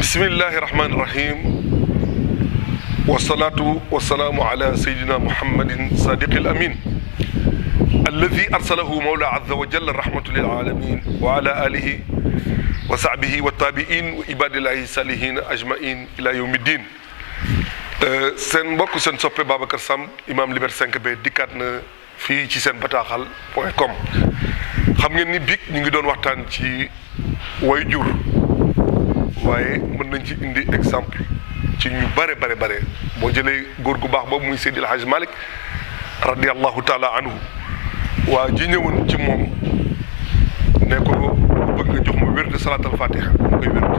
بسم الله الرحمن الرحيم والصلاة والسلام على سيدنا محمد صادق الأمين الذي أرسله مولى عز وجل رحمة للعالمين وعلى آله وصحبه والتابعين وعباد الله الصالحين أجمعين إلى يوم الدين. seen mbokk seen soppe Babacar Samb imam Liberté 5B dikkaat na fii ci seen bataaxal.com. xam ngeen ni biig ñu ngi doon waxtaan ci way jur waaye mën nañ ci indi exemple ci ñu bare boo jëlee góor gu baax boobu muy Seydil Hadj Malick radiyallahu taala anhu waa ji ñëwoon ci moom ne ko bëgg nga jox ma wérde salatul fatiha mu koy wérde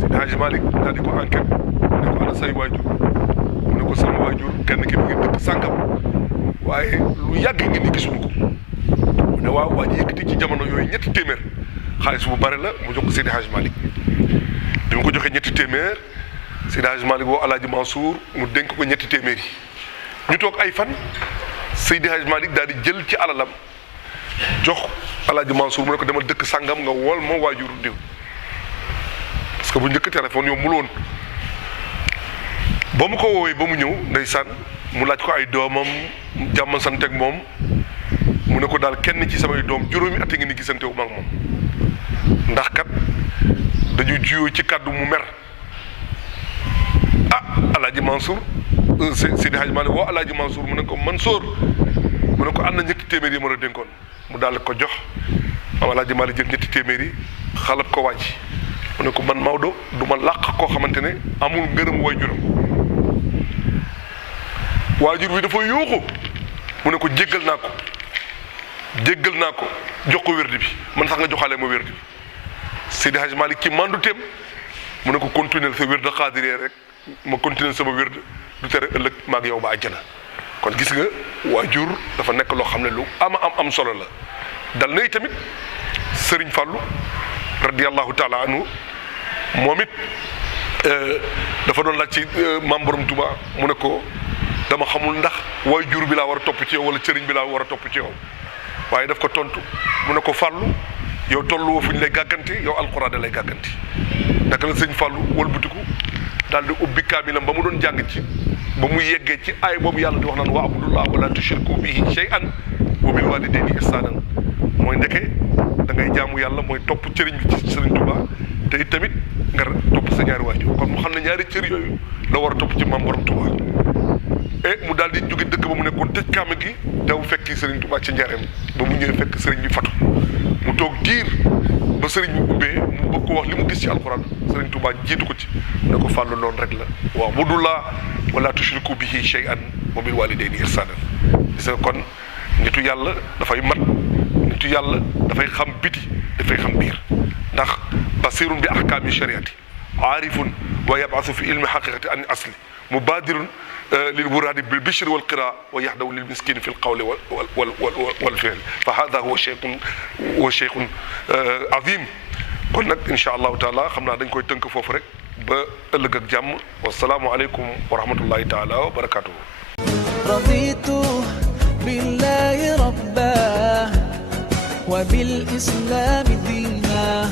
Seydil Hadj Malick daal di ko enquête ne ko ana say waajur mu ne ko sama waajur kenn ki mu ngi dëkk sàngam waaye lu yàgg ngi ni gisuñu ko mu ne waaw waa ji yëkkati ci jamono yooyu ñetti téeméer xaalis bu bare la mu jox ko Seydil Hadj Malick bi mu ko joxee ñetti téeméer Seydi Hadji Malick woo Alaaji Mansour mu dénk ko ñetti téeméer yi ñu toog ay fan Seydi Hadji Malick daal di jël ci alalam jox Alaaji Mansour mu ne ko demal dëkk sàngam nga wol ma waajur diw parce que bu njëkk téléphone yombul woon ba mu ko woowee ba mu ñëw ndeysaan mu laaj ko ay doomam jàmm sant ak moom mu ne ko daal kenn ci samay doom juróomi at ngi ni gisante wu ma ak moom ndax kat dañu jiyoo ci kàddu mu mer Alaaji Mansour Seydi Hadji Malick woo Alaaji Mansour mu ne ko Mansour mu ne ko am na ñetti téeméer yi ma la dénkoon mu daal ko jox am Alaaji Malick jël ñetti téeméer yi xalab ko wàcc mu ne ko man Maodo du ma làq koo xamante ne amul ngërëm waajuram waajur bi dafa yuuxu mu ne ko jéggal naa ko jox ko wérdi bi man sax nga joxaale ma wérdi bi Seydi Hadji Malick ci mandu teem mu ne ko continuer sa wérde xaadiree rek ma continuer sama wérde du tere ëllëg maag yow ba àjjana kon gis nga waajur dafa nekk loo xam ne lu am solo la dal nay tamit Serigne Fallou radiyallahu taala anhu moom it dafa doon laaj ci maam Borom Touba mu ne ko dama xamul ndax waajur bi laa war a topp ci yow wala sëriñ bi laa war a topp ci yow waaye daf ko tontu mu ne ko Fallou yow tollu woo fu ñu lay gàgganti yow alxuraan da lay gàgganti naka la sëñ Fallou wëlbatiku daal di ubbi kaamilam ba mu doon jàng ci ba mu yeggee ci ay boobu yàlla di wax naan wa abudullah wala tushriku bihi shay'an wa bil walidayni ihsanan mooy ndeke da ngay jaamu yàlla mooy topp cëriñ bi ci Sëriñ Tuubaa te it tamit nga topp sa ñaari waajur kon mu xam ne ñaari cër yooyu la war a topp ci maam Borom Tuubaa mu daal di jóge dëkk ba mu nekkoon tëj kaame gi daw fekki Sëriñ Tuubaa ci njareem ba mu ñëwee fekk sëriñ bi fatu mu toog diir ba sëriñ bi ubbee mu bëgg ko wax li mu gis ci alxuraan Sëriñ Tuubaa jiitu ko ci ne ko Fàllu noonu rek la waaw budullah wala tushriku bihi shay'an wa bil walidayni ihsanan gis nga kon nitu yàlla dafay mat nitu yàlla dafay xam biti dafay xam biir ndax basirun bi ahkaami shariati aarifun wa yabasu fi ilmi haqiqati an asli mubadirun lil wuraadi bil bishri wal qiraa wa yaxdaw lil miskini fi l qawli wal fi'li fa hada huwa cheikhun azim kon nag incha allahu taala xam naa dañ koy tënk foofu rek ba ëllëg ak jàmm wasalaamu aleykum wa rahmatullahi taala wa barakatuhu raditu billahi rabba wa bil islami diina